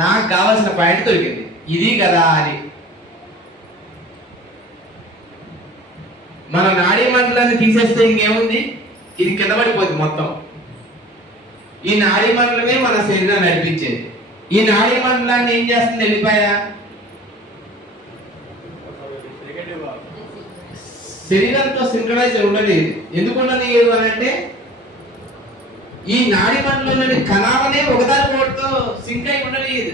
నాకు కావాల్సిన పాయింట్ దొరికింది, ఇది కదా అని. మన నాడీ మండలాన్ని తీసేస్తే ఇంకేముంది, ఇది కింద పడిపోతుంది మొత్తం. ఈ నాడీ మండలమే మన శరీరాన్ని నడిపించేది. ఈ నాడీ మండలాన్ని ఏం చేస్తుంది వెళ్ళిపోయా, శరీరంతో సింక్రనైజ్ ఉండలేదు. ఎందుకు ఉండలేదు అని అంటే ఈ నాడీ మండలంలోని కణాలనే ఒకదాని ఒకటితో సింక్ అయి ఉండలేదు.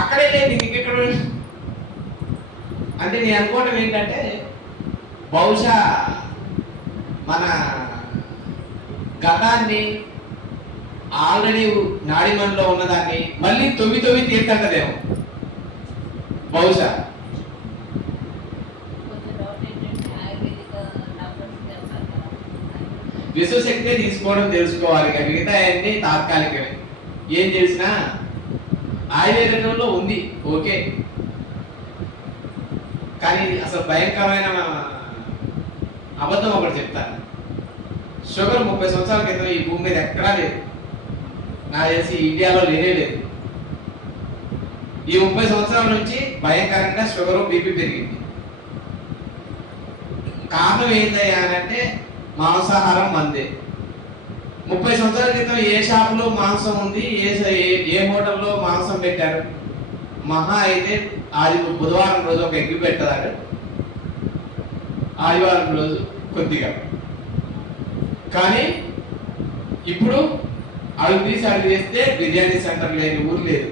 అక్కడే లేదు ఇంకెక్కడ. అంటే నేను అనుకోవటం ఏంటంటే బహుశా మన గతాన్ని ఆల్రెడీ నాడిమన్లో ఉన్నదాన్ని మళ్ళీ తొవ్వి తీర్తంటదేమో బహుశా. విశ్వశక్తే తీసుకోవడం తెలుసుకోవాలి, మిగతా అన్ని తాత్కాలికమే. ఏం తెలిసినా ఆయుర్వేదంలో ఉంది ఓకే, కానీ అసలు భయంకరమైన అబద్ధం ఒకటి చెప్తాను. షుగర్ 30 సంవత్సరాల క్రితం ఈ భూమి మీద ఎక్కడా లేదు, నాకు తెలిసి ఇండియాలో లేనే లేదు. ఈ 30 సంవత్సరాల నుంచి భయంకరంగా షుగర్ బీపీ పెరిగింది. కారణం ఏందయ్యా అంటే మాంసాహారం మందే. 30 సంవత్సరాల క్రితం ఏ షాపులో మాంసం ఉంది, ఏ హోటల్లో మాంసం పెట్టారు, మహా అయితే బుధవారం రోజు ఒక ఎగ్గు పెట్టారు, ఆదివారం రోజు కొద్దిగా. కానీ ఇప్పుడు అడుగు తీసి అడుగు చేస్తే బిర్యానీ సెంటర్ లేని ఊరు లేదు.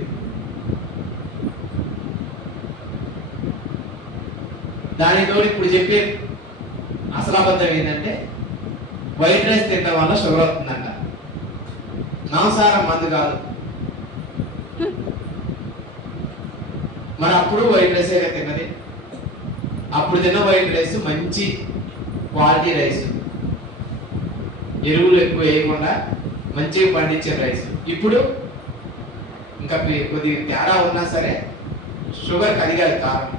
దానితో ఇప్పుడు చెప్పే అసలు అబద్ధం ఏంటంటే వైట్ రైస్ తినడం వల్ల షుగర్ వస్తుందంట. మాంసాహారం మందు కాదు. మరి అప్పుడు వైట్ రైస్ తిన్నది, అప్పుడు తిన్న వైట్ రైస్ మంచి క్వాలిటీ రైస్, ఎరువులు ఎక్కువ వేయకుండా మంచిగా పండించే రైస్. ఇప్పుడు ఇంకా కొద్దిగా తేడా ఉన్నా సరే షుగర్ కడిగారు కారణం.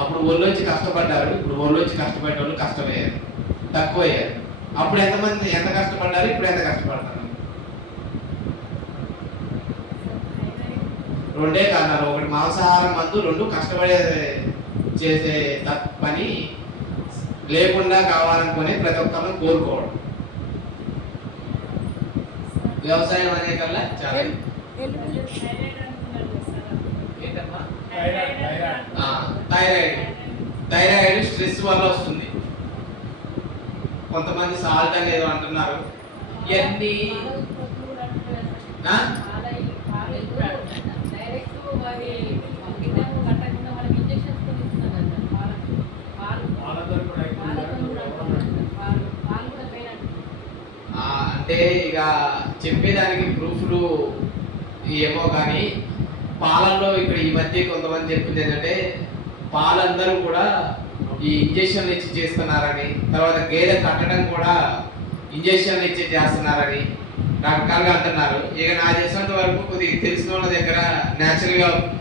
అప్పుడు ఒళ్ళొచ్చి కష్టపడ్డారు, ఇప్పుడు ఒళ్ళొచ్చి కష్టపడే వాళ్ళు కష్టమయ్యారు, తక్కువ అయ్యారు. అప్పుడు ఎంత కష్టపడ్డారు, ఇప్పుడు ఎంత కష్టపడతారు. రెండే కారణాలు, ఒకటి మాంసాహారం మందు, రెండు కష్టపడే చేసే పని లేకుండా కావాలనుకుని ప్రతి ఒక్కరిని కోరుకోవడం. వ్యవసాయం అనే కల్లా చాలా థైరాయిడ్ స్ట్రెస్ వల్ల వస్తుంది. కొంతమంది సాల్ట్ అనేది అంటున్నారు. ఇవన్నీ అంటే ఇక చెప్పేదానికి ప్రూఫ్లు ఏమో కానీ పాలల్లో ఇక్కడ ఈ మధ్య కొంతమంది చెప్పింది ఏంటంటే పాలందరూ కూడా ఈ ఇంజక్షన్లు ఇచ్చి చేస్తున్నారని, తర్వాత గేదె కట్టడం కూడా ఇంజక్షన్లు ఇచ్చి చేస్తున్నారని రకరకాలుగా అంటున్నారు. ఇక నాకు చేసినంత వరకు కొద్దిగా తెలిసిన వాళ్ళ దగ్గర న్యాచురల్గా